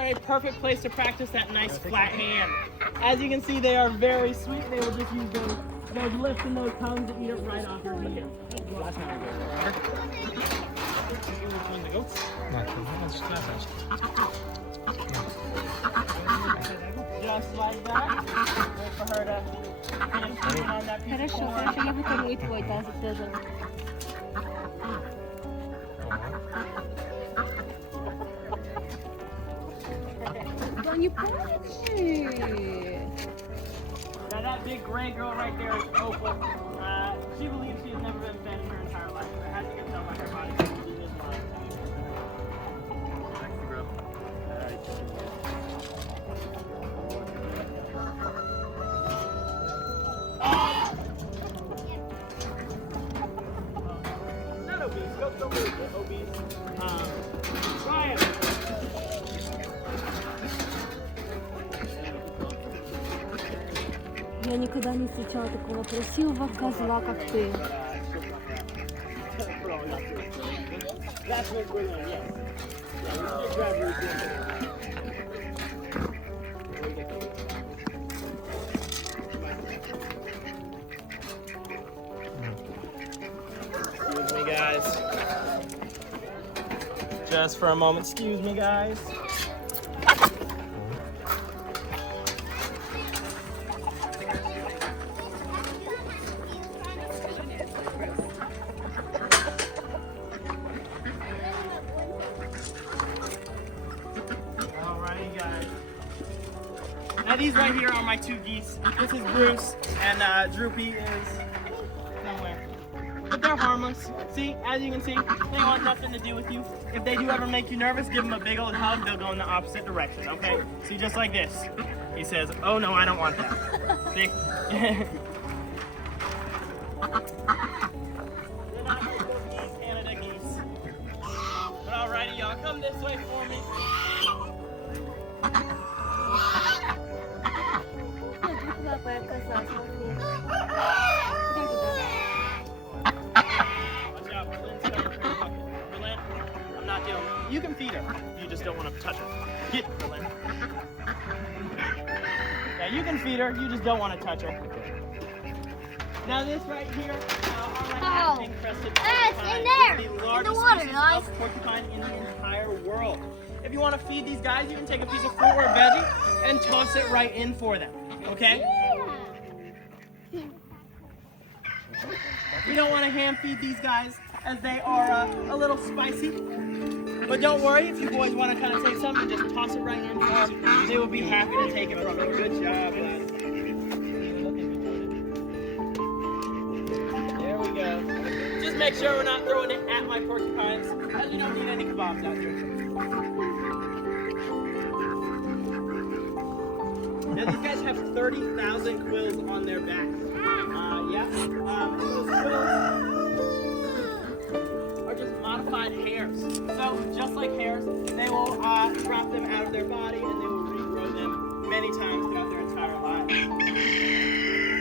are a perfect place to practice that nice flat hand. As you can see, they are very sweet. They will just use those lips and those tongues to eat it right off your hand. Just like that. Wait for her to finish on that piece of corn. Хорошо, я выкормлю и твой тазик тоже. Да не плачи. Now that big gray girl right there is Opal. She believes she has never been fed in her entire life. As you can tell by her body, she is lying. Not obese. Don't really get obese. Try it. Я никогда не встречала такого красивого козла, как ты. Excuse me, guys. Just for a moment. Excuse me, guys. Now these right here are my two geese. This is Bruce, and Droopy is somewhere. But they're harmless. See, as you can see, they want nothing to do with you. If they do ever make you nervous, give them a big old hug. They'll go in the opposite direction, okay? See, just like this. He says, oh no, I don't want that. See? They're not European Canada geese. But alrighty, y'all, come this way for me. Глупая коза, смотри. Watch out, Berlin's coming for your bucket. Berlin, I'm not dealing with you. You can feed her. You just don't want to touch her. Get Berlin. Yeah, you can feed her. You just don't want to touch her. Now this right here are my acting-crested porcupines. in there, The largest in the water, species guys. of porcupine in the entire world. If you want to feed these guys, you can take a piece of fruit or a veggie and toss it right in for them. Okay? We don't want to hand feed these guys as they are a little spicy. But don't worry, if you boys want to kind of take some and just toss it right in for them, they will be happy to take it from you. Good job, guys. There we go. Just make sure we're not throwing it at my porcupines, as you don't need any kebabs out here. Now these guys have 30,000 quills on their back. Those quills are just modified hairs. So just like hairs, they will drop them out of their body and they will regrow them many times throughout their entire lives.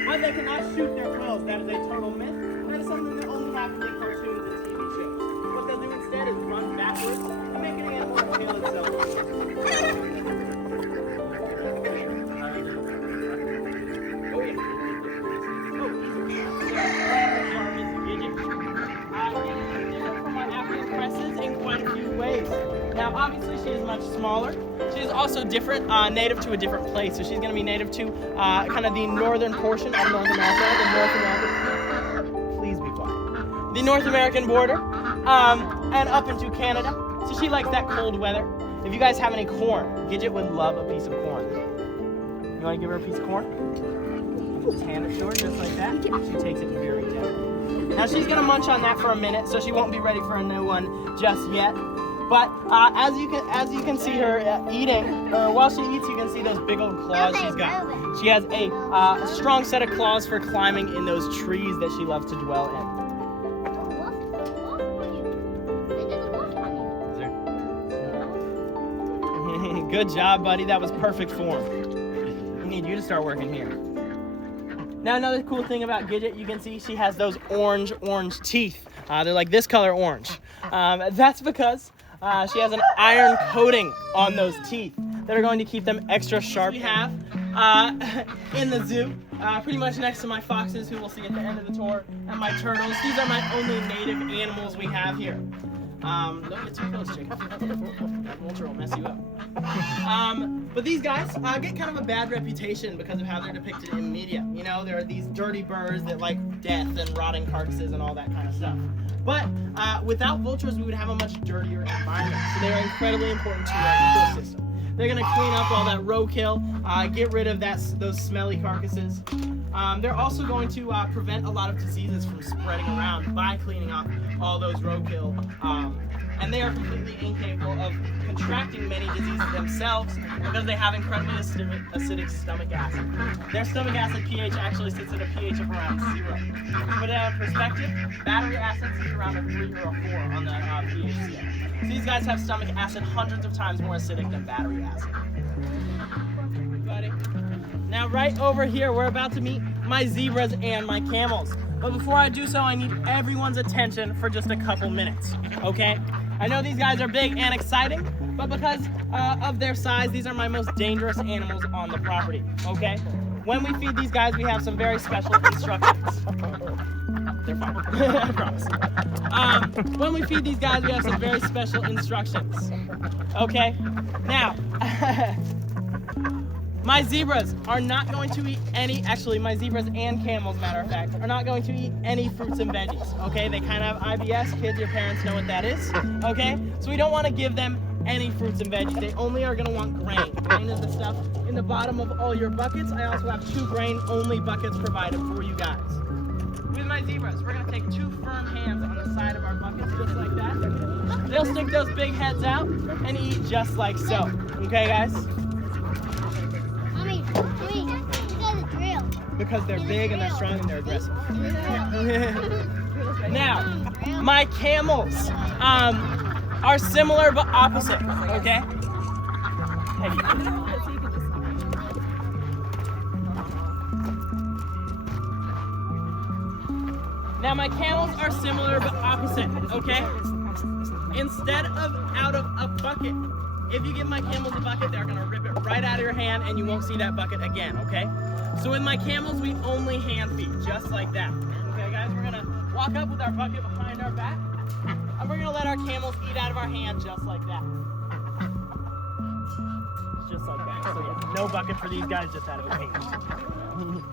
But they cannot shoot their quills. That is a total myth. That is something that only happens in cartoons and TV shows. What they'll do instead is run backwards and make an animal kill itself. Now, obviously, she is much smaller. She is also different, native to a different place. So she's going to be native to kind of the northern portion of North America, please be quiet. The North American border, and up into Canada. So she likes that cold weather. If you guys have any corn, Gidget would love a piece of corn. You want to give her a piece of corn? Just hand her to her just like that. She takes it very gently. Now she's going to munch on that for a minute, so she won't be ready for a new one just yet. But as you can see her eating, or while she eats, you can see those big old claws she's got. She has a strong set of claws for climbing in those trees that she loves to dwell in. Good job, buddy. That was perfect form. We need you to start working here. Now another cool thing about Gidget, you can see she has those orange teeth. They're like this color orange. That's because she has an iron coating on those teeth. that are going to keep them extra sharp. We have in the zoo, pretty much next to my foxes, who we'll see at the end of the tour, and my turtles. These are my only native animals we have here. Don't get too close, chicken. That vulture will mess you up. But these guys get kind of a bad reputation because of how they're depicted in media. You know, there are these dirty birds that like death and rotting carcasses and all that kind of stuff. But without vultures, we would have a much dirtier environment. So they are incredibly important to our ecosystem. They're going to clean up all that roadkill, get rid of those smelly carcasses. They're also going to prevent a lot of diseases from spreading around by cleaning up all those roadkill. And they are completely incapable of contracting many diseases themselves because they have incredibly acidic stomach acid. Their stomach acid pH actually sits at a pH of around 0. To put it out of perspective, battery acid sits around a 3 or a 4 on the pH scale. So these guys have stomach acid hundreds of times more acidic than battery acid. Buddy. Now right over here, we're about to meet my zebras and my camels. But before I do so, I need everyone's attention for just a couple minutes, okay? I know these guys are big and exciting, but because of their size, these are my most dangerous animals on the property, okay? When we feed these guys, we have some very special instructions. They're fine, I promise. When we feed these guys, we have some very special instructions, okay? Now, my zebras are not going to eat any, actually my zebras and camels, matter of fact, are not going to eat any fruits and veggies, okay? They kind of have IBS, kids, your parents know what that is, okay? So we don't want to give them any fruits and veggies. They only are going to want grain. Grain is the stuff in the bottom of all your buckets. I also have 2 grain-only buckets provided for you guys. With my zebras, we're going to take 2 firm hands on the side of our buckets, just like that. They'll stick those big heads out and eat just like so, okay guys? Because they're big and they're strong and they're aggressive. Now, my camels are similar but opposite, okay? Now my camels are similar but opposite, okay? Instead of out of a bucket, if you give my camels a bucket, they're gonna rip it right out of your hand and you won't see that bucket again, okay? So with my camels, we only hand feed, just like that. Okay guys, we're gonna walk up with our bucket behind our back, and we're gonna let our camels eat out of our hand just like that. Just like that. So yeah, no bucket for these guys, just out of a hand.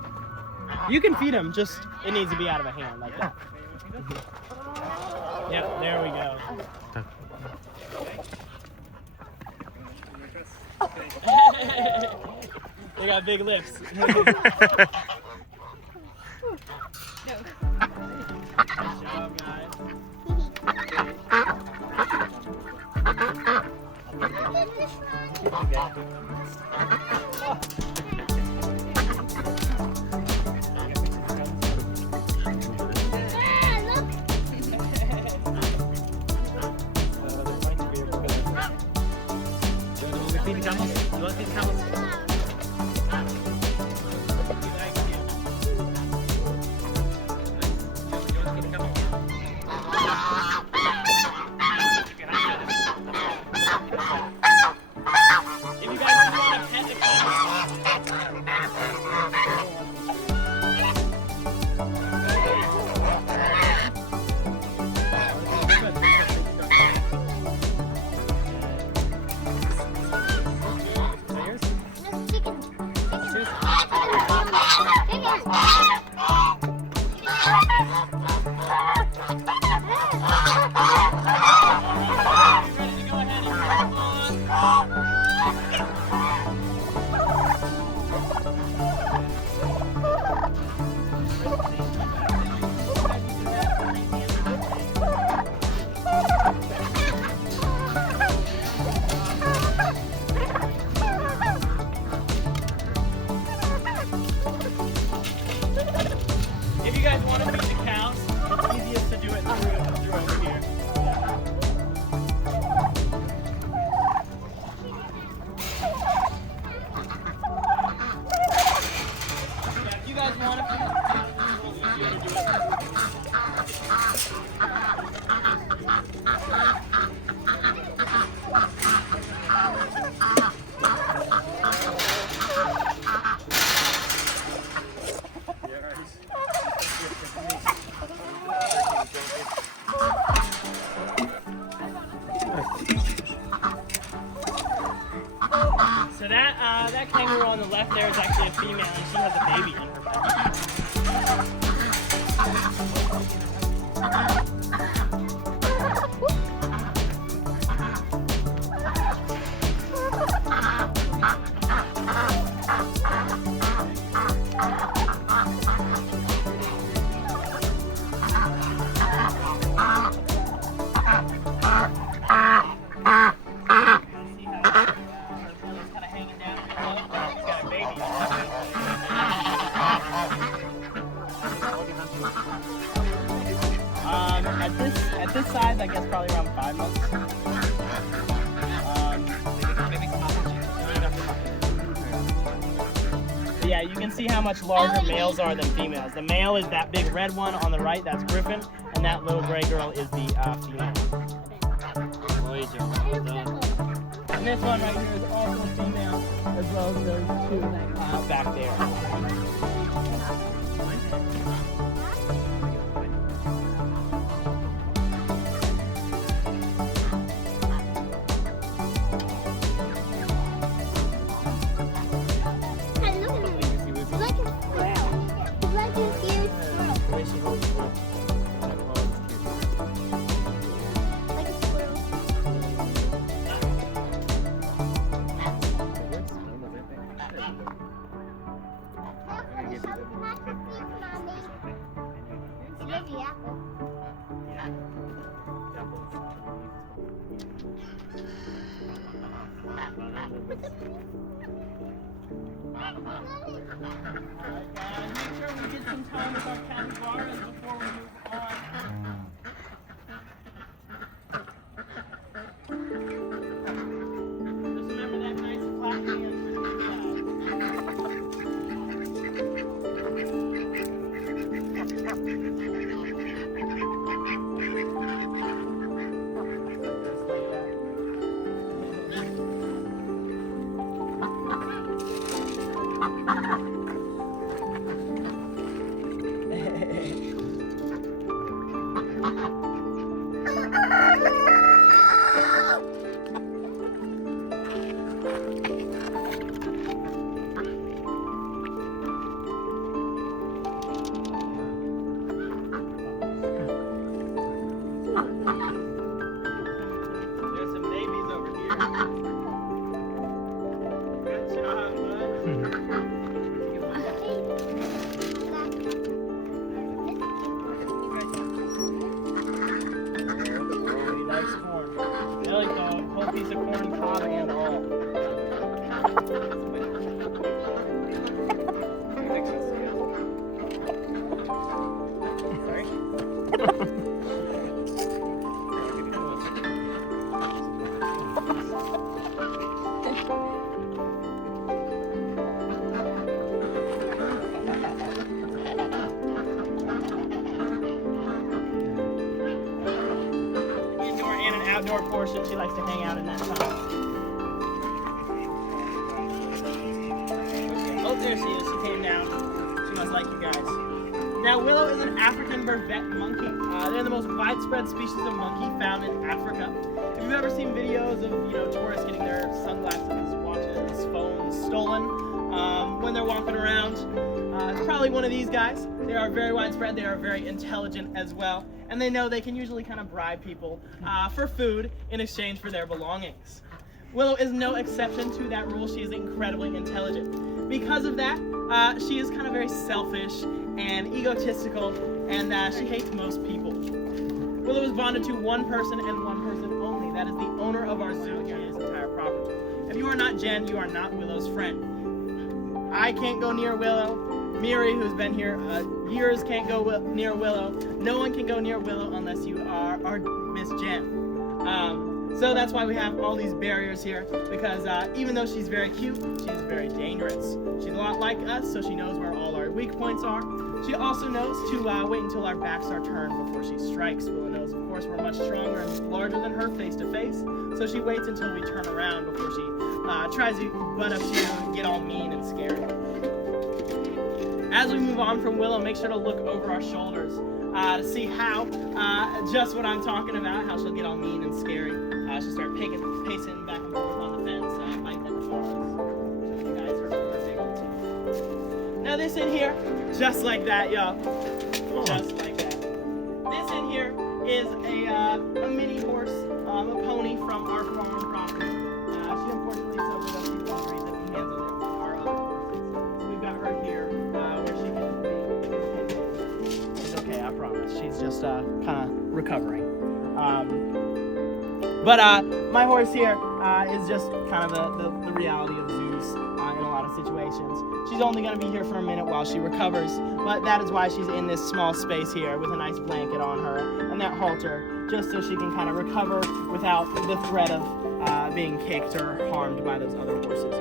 You can feed them, just it needs to be out of a hand, like that. Yep, there we go. They got big lips. Good job, guys. Feed the camels. You want to feed the camels? If you guys want to pet the camels, So that kangaroo on the left there is actually a female, and she has a baby in her belly. At this size, I guess probably around 5 months. Yeah, you can see how much larger males are than females. The male is that big red one on the right, that's Griffin, and that little gray girl is the female. And this one right here is also a female, as well as those two back there. Make sure we get some time with our capybaras before we move on. Just remember that nice flat hand. Piece of corn, cob, and all. Outdoor portion, she likes to hang out in that tunnel. Oh, there she is. She came down. She must like you guys. Now, Willow is an African vervet monkey. They're the most widespread species of monkey found in Africa. If you've ever seen videos of tourists getting their sunglasses, watches, phones stolen when they're walking around, it's probably one of these guys. They are very widespread. They are very intelligent as well. And they know they can usually kind of bribe people for food in exchange for their belongings. Willow is no exception to that rule. She is incredibly intelligent. Because of that, she is kind of very selfish and egotistical, and she hates most people. Willow is bonded to one person and one person only. That is the owner of our zoo and his entire property. If you are not Jen, you are not Willow's friend. I can't go near Willow. Miri, who's been here years, can't go near Willow. No one can go near Willow unless you are Miss Jen. So that's why we have all these barriers here, because even though she's very cute, she's very dangerous. She's a lot like us, so she knows where all our weak points are. She also knows to wait until our backs are turned before she strikes. Willa knows, of course, we're much stronger and larger than her face to face, so she waits until we turn around before she tries to butt up to you and get all mean and scary. As we move on from Willow, make sure to look over our shoulders to see how, just what I'm talking about, how she'll get all mean and scary. She'll start pacing back and forth on the fence, bite at the bars. You guys are big old teeth. Now this in here, just like that, y'all. Just like that. This in here is a mini horse, a pony from our farm property. She unfortunately suffered a few injuries at the hands of our other horses. So we've got her here where she can be. She's okay, I promise. She's just kind of recovering. But my horse here is just kind of the reality of zoos in a lot of situations. She's only going to be here for a minute while she recovers, but that is why she's in this small space here with a nice blanket on her and that halter, just so she can kind of recover without the threat of being kicked or harmed by those other horses.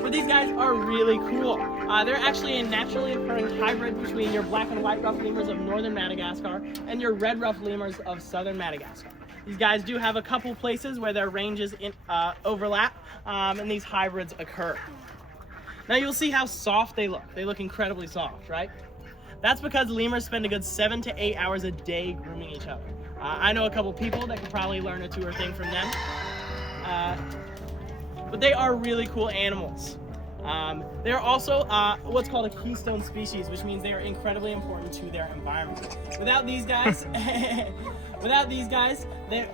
But these guys are really cool. They're actually a naturally occurring hybrid between your black and white ruffed lemurs of northern Madagascar and your red ruffed lemurs of southern Madagascar. These guys do have a couple places where their ranges overlap, and these hybrids occur. Now you'll see how soft they look. They look incredibly soft, right? That's because lemurs spend a good 7 to 8 hours a day grooming each other. I know a couple people that could probably learn a 2 or thing from them. But they are really cool animals. They're also what's called a keystone species, which means they are incredibly important to their environment. Without these guys, the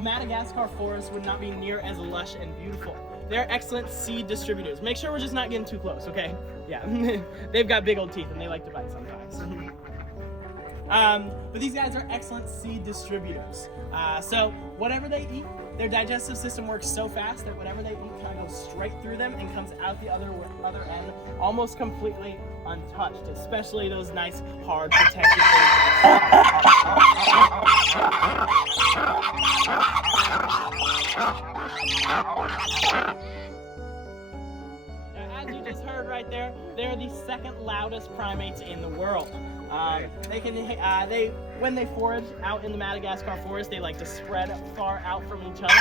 Madagascar forest would not be near as lush and beautiful. They're excellent seed distributors. Make sure we're just not getting too close, okay? Yeah, they've got big old teeth and they like to bite sometimes. But these guys are excellent seed distributors. So whatever they eat, their digestive system works so fast that whatever they eat kind of goes straight through them and comes out the other end almost completely untouched, especially those nice, hard, protected As you just heard right there, they're the second loudest primates in the world. When they forage out in the Madagascar forest, they like to spread far out from each other.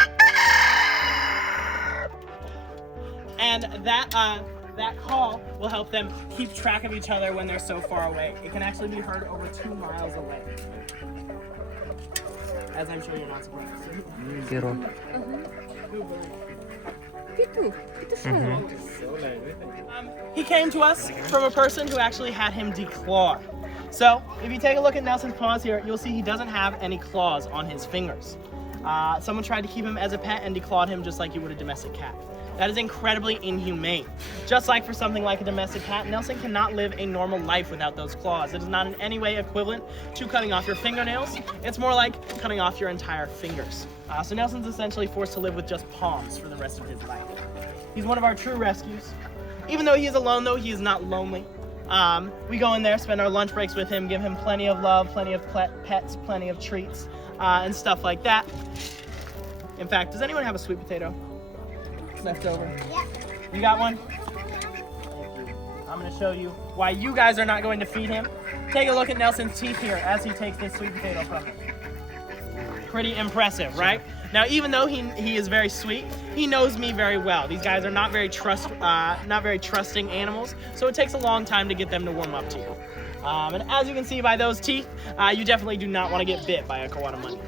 And that call will help them keep track of each other when they're so far away. It can actually be heard over 2 miles away. As I'm sure you're not surprised. He came to us from a person who actually had him declawed. So, if you take a look at Nelson's paws here, you'll see he doesn't have any claws on his fingers. Someone tried to keep him as a pet and declawed him just like you would a domestic cat. That is incredibly inhumane. Just like for something like a domestic cat, Nelson cannot live a normal life without those claws. It is not in any way equivalent to cutting off your fingernails. It's more like cutting off your entire fingers. So Nelson's essentially forced to live with just palms for the rest of his life. He's one of our true rescues. Even though he is alone, though, he is not lonely. We go in there, spend our lunch breaks with him, give him plenty of love, plenty of pets, plenty of treats, and stuff like that. In fact, does anyone have a sweet potato left over? Yeah. You got one? I'm going to show you why you guys are not going to feed him. Take a look at Nelson's teeth here as he takes this sweet potato from him. Pretty impressive, right? Now, even though he is very sweet, he knows me very well. These guys are not very trusting animals, so it takes a long time to get them to warm up to you. And as you can see by those teeth, you definitely do not want to get bit by a koala monkey.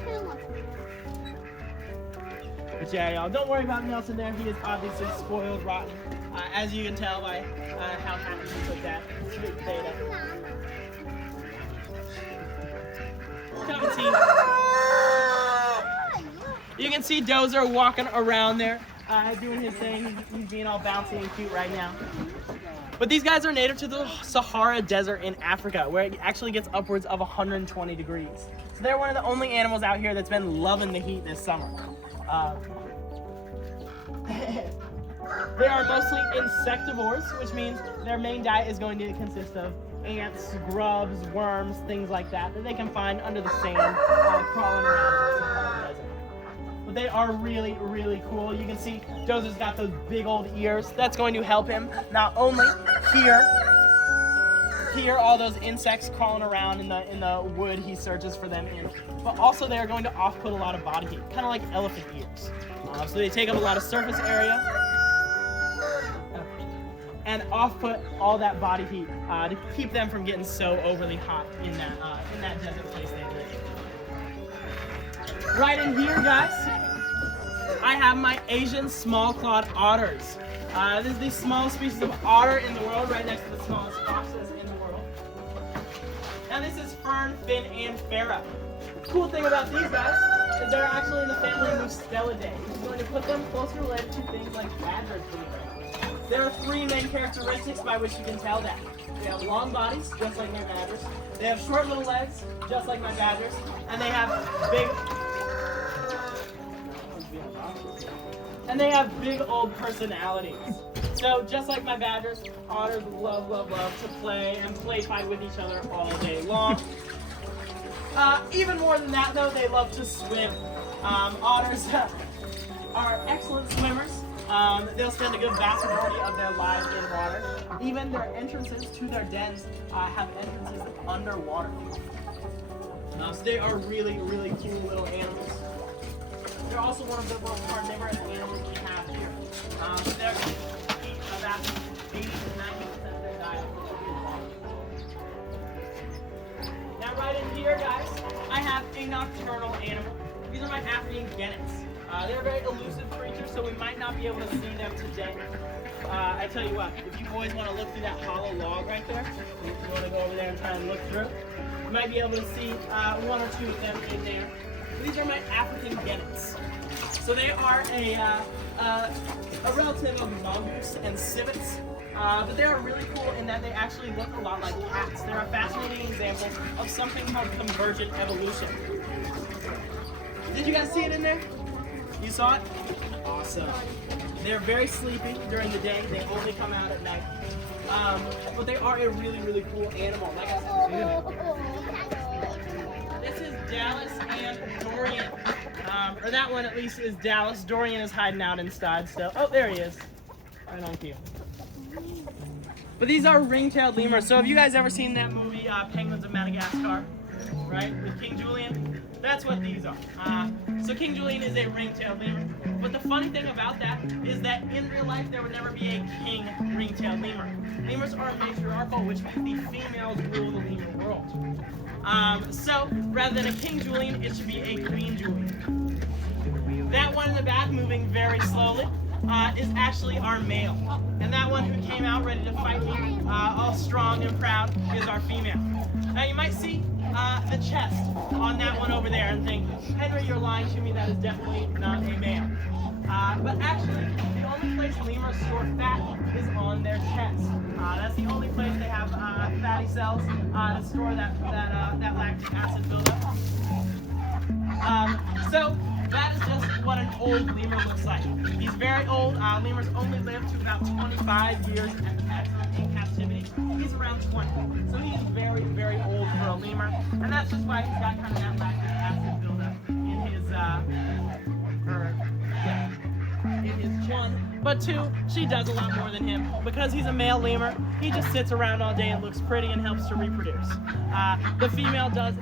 But yeah, y'all, don't worry about Nelson there. He is obviously spoiled rotten, as you can tell by how happy he put that sweet potato. You can see Dozer walking around there, doing his thing. He's being all bouncy and cute right now. But these guys are native to the Sahara Desert in Africa, where it actually gets upwards of 120 degrees. So they're one of the only animals out here that's been loving the heat this summer. They are mostly insectivores, which means their main diet is going to consist of ants, grubs, worms, things like that they can find under the sand, crawling around. But they are really, really cool. You can see Dozer's got those big old ears. That's going to help him not only hear all those insects crawling around in the wood he searches for them in, but also they are going to off-put a lot of body heat, kind of like elephant ears. So they take up a lot of surface area and off-put all that body heat to keep them from getting so overly hot in that desert place they live. Right in here, guys, I have my Asian small-clawed otters. This is the smallest species of otter in the world, right next to the smallest foxes in the world. Now this is Fern, Finn, and Farah. The cool thing about these guys is they're actually in the family Mustelidae, which is going to put them closely related to things like badgers. There are three main characteristics by which you can tell that. They have long bodies, just like my badgers. They have short little legs, just like my badgers. And they have big old personalities. So just like my badgers, otters love to play and play fight with each other all day long. Even more than that though, they love to swim. Otters are excellent swimmers. They'll spend a good vast majority of their lives in water. Even their entrances to their dens have entrances underwater. So they are really, really cool little animals. They're also one of the most carnivorous animals we have here. They're going to eat about 80 to 90% of their diet. Now right in here, guys, I have a nocturnal animal. These are my African gannets. They're very elusive creatures, so we might not be able to see them today. I tell you what, if you boys want to look through that hollow log right there, if you want to go over there and try and look through, you might be able to see one or two of them in there. These are my African gannets. So they are a relative of mongoose and civets, but they are really cool in that they actually look a lot like cats. They're a fascinating example of something called convergent evolution. Did you guys see it in there? You saw it? Awesome. They're very sleepy during the day. They only come out at night. But they are a really, really cool animal. Like I said, this is Dallas and Dorian. Or that one at least is Dallas. Dorian is hiding out inside still. Oh, there he is. Right on cue. But these are ring-tailed lemurs. So have you guys ever seen that movie, Penguins of Madagascar? Right? With King Julian? That's what these are. So King Julian is a ring-tailed lemur. But the funny thing about that is that in real life there would never be a king ring-tailed lemur. Lemurs are matriarchal, which means the females rule the lemur world. So rather than a King Julian, it should be a Queen Julian. That one in the back, moving very slowly, is actually our male. And that one who came out ready to fight me, all strong and proud, is our female. Now you might see the chest on that one over there and think, Henry, you're lying to me, that is definitely not a male. But actually, the only place lemurs store fat is on their chest. That's the only place they have fatty cells to store that lactic acid buildup. So that is just what an old lemur looks like. He's very old. Lemurs only live to about 25 years at the maximum in captivity. He's around 20. So he's very, very old for a lemur. And that's just why he's got kind of that lactic acid buildup in his, in his chest. But two, she does a lot more than him. Because he's a male lemur, he just sits around all day and looks pretty and helps to reproduce. The female does.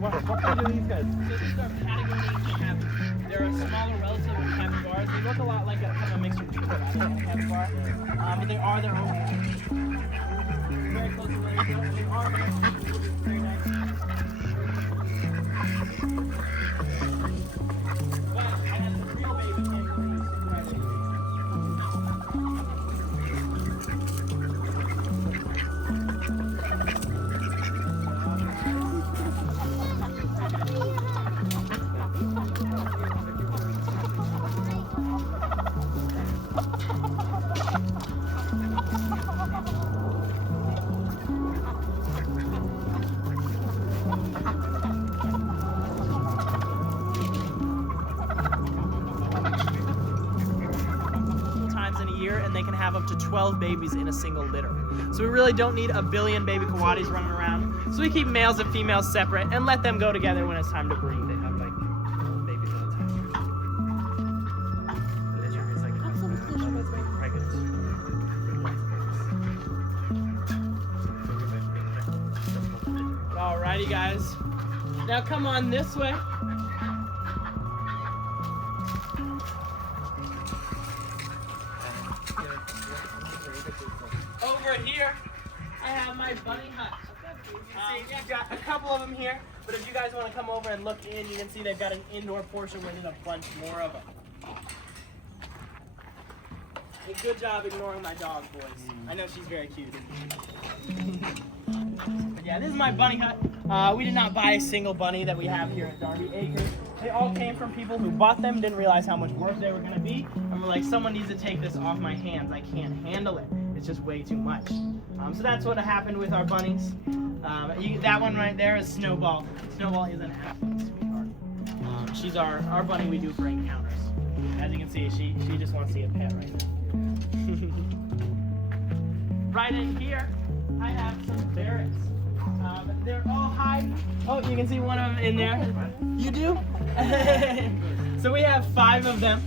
What kind are these guys? So these are Patagonian capybaras. They're a smaller relative of capybaras. They look a lot like a kind of mixture between a capybara, but they are their own. Very close to related. They are very nice. But I had a real baby kangaroo. have up to 12 babies in a single litter. So we really don't need a billion baby coatis running around. So we keep males and females separate and let them go together when it's time to breed. They have like babies at a time. Religion is like pregnant. Alrighty, guys. Now come on this way. Over here, I have my bunny hut. See, I've got a couple of them here, but if you guys want to come over and look in, you can see they've got an indoor portion where there's a bunch more of them. Hey, good job ignoring my dog, boys. I know she's very cute. But yeah, this is my bunny hut. We did not buy a single bunny that we have here at Darby Acres. They all came from people who bought them, didn't realize how much work they were going to be, and were like, someone needs to take this off my hands. I can't handle it. It's just way too much. So that's what happened with our bunnies. That one right there is Snowball. Snowball is an absolute sweetheart. She's our bunny we do for encounters. As you can see, she just wants to get pet right now. Right in here, I have some ferrets. They're all hiding. Oh, you can see one of them in there. You do? So we have 5 of them.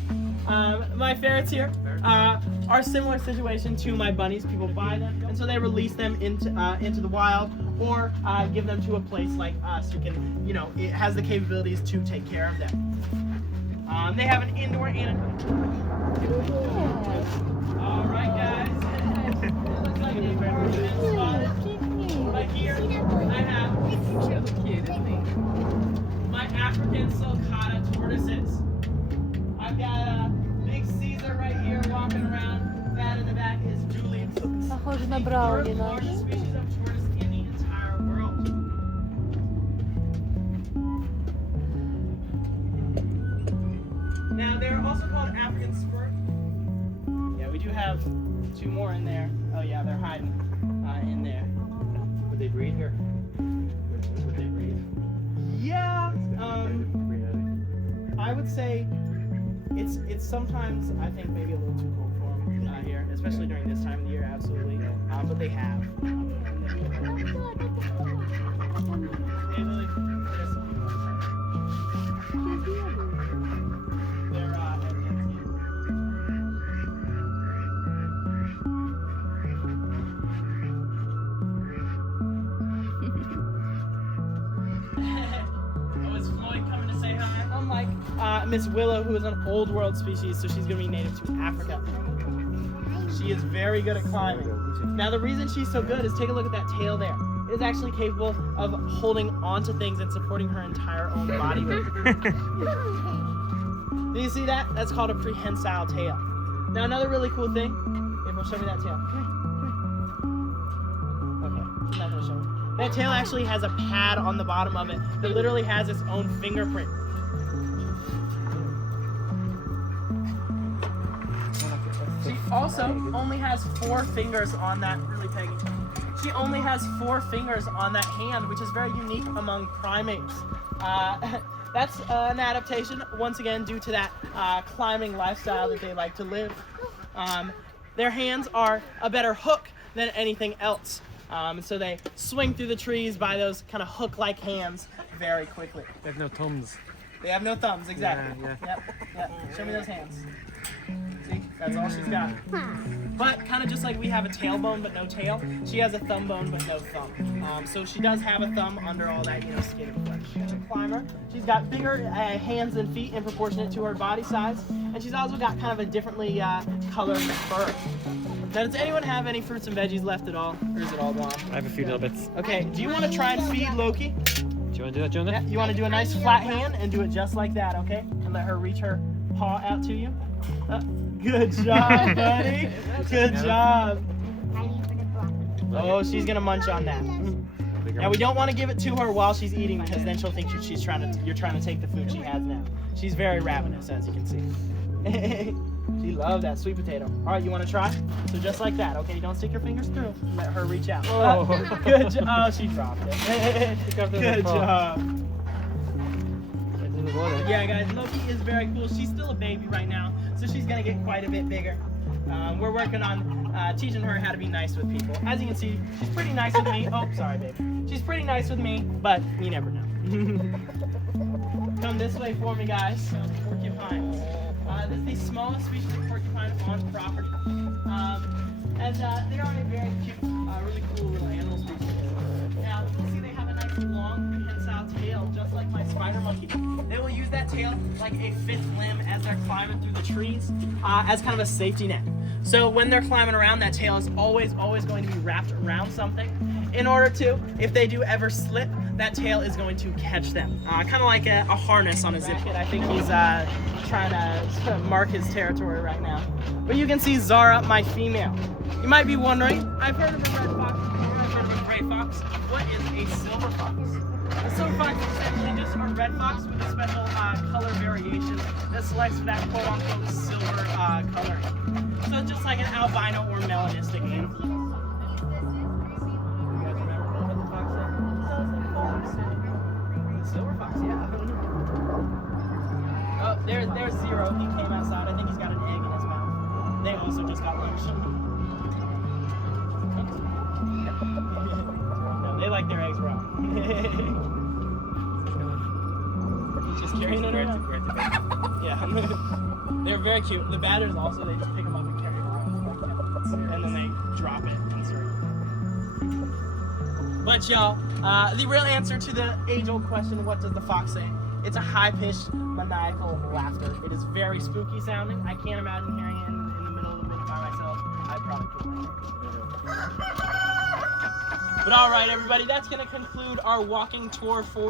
My ferrets here are a similar situation to my bunnies. People buy them, and so they release them into the wild, or give them to a place like us who can, it has the capabilities to take care of them. They have an indoor and all right, guys. It looks like they've been spotted. Right here, I have my African sulcata tortoises. I've got a big Caesar right here walking around. That in the back is Julian. Похоже на The брауни third наш. largest species of tortoise in the entire world. Now they're also called African spur. Yeah, we do have 2 more in there. Oh yeah, they're hiding in there. Would they breed here? Would they breed? Yeah, I would say it's sometimes, I think, maybe a little too cold for them here, especially during this time of the year. Absolutely, but they have. Hey Lily, there's some people outside. They're Oh, is Floyd coming to say hi? Unlike Miss Willow, who is an old world species, so she's going to be native to Africa. She is very good at climbing. Now the reason she's so good is take a look at that tail there. It is actually capable of holding onto things and supporting her entire own body weight. Do you see that? That's called a prehensile tail. Now another really cool thing, April, show me that tail. Okay, she's not going to show me. That tail actually has a pad on the bottom of it that literally has its own fingerprint. She also only has 4 fingers on that, really Peggy. She only has 4 fingers on that hand, which is very unique among primates. That's an adaptation, once again, due to that climbing lifestyle that they like to live. Their hands are a better hook than anything else. So they swing through the trees by those kind of hook-like hands very quickly. They have no thumbs. They have no thumbs, exactly. Yeah. Yep. Show me those hands. See? That's all she's got. But kind of just like we have a tailbone but no tail, she has a thumb bone but no thumb. So she does have a thumb under all that, skin and flesh. She's a climber. She's got bigger hands and feet in proportionate to her body size, and she's also got kind of a differently colored fur. Now, does anyone have any fruits and veggies left at all, or is it all gone? I have a few little bits. Okay, do you want to try and feed Loki? Do you want to do that, Jonah? Yeah, you want to do a nice flat hand and do it just like that, okay? And let her reach her paw out to you. Good job, buddy. Good job. Oh, she's gonna munch on that. Now we don't want to give it to her while she's eating because then she'll think you're trying to take the food she has now. She's very ravenous, as you can see. She loves that sweet potato. All right, you want to try? So just like that, okay? Don't stick your fingers through. Let her reach out. Oh. Good job. Oh, she dropped it. Good job. Yeah, guys, Loki is very cool. She's still a baby right now, so she's gonna get quite a bit bigger. We're working on teaching her how to be nice with people. As you can see, she's pretty nice with me. Oh, sorry, babe. She's pretty nice with me, but you never know. Come this way for me, guys. Porcupines. This is the smallest species of porcupine on property. And they are a very cute, really cool little animal species. Now, you'll see they have a nice long, prehensile tail, just like my spider monkey. They will use that tail like a fifth limb as they're climbing through the trees, as kind of a safety net. So when they're climbing around, that tail is always going to be wrapped around something in order to, if they do ever slip, that tail is going to catch them. Kind of like a harness on a zip kit. I think he's trying to mark his territory right now. But you can see Zara, my female. You might be wondering, I've heard of a red fox before, I've heard of a gray fox. What is a silver fox? A silver fox is essentially just a red fox with a special color variation that selects for that quote-unquote silver coloring. So it's just like an albino or melanistic animal. You guys remember what the fox said? The silver fox, yeah. Oh, there's Zero. He came outside. I think he's got an egg in his mouth. They also just got lunch. No, they like their eggs raw. He's just carrying it around. Yeah. They're very cute. The batters also, they just pick them up and carry them around. And then they drop it and circle. But y'all, the real answer to the age-old question, what does the fox say? It's a high-pitched, maniacal laughter. It is very spooky sounding. I can't imagine hearing it in the middle of the woods by myself. I probably couldn't. But all right, everybody, that's going to conclude our walking tour for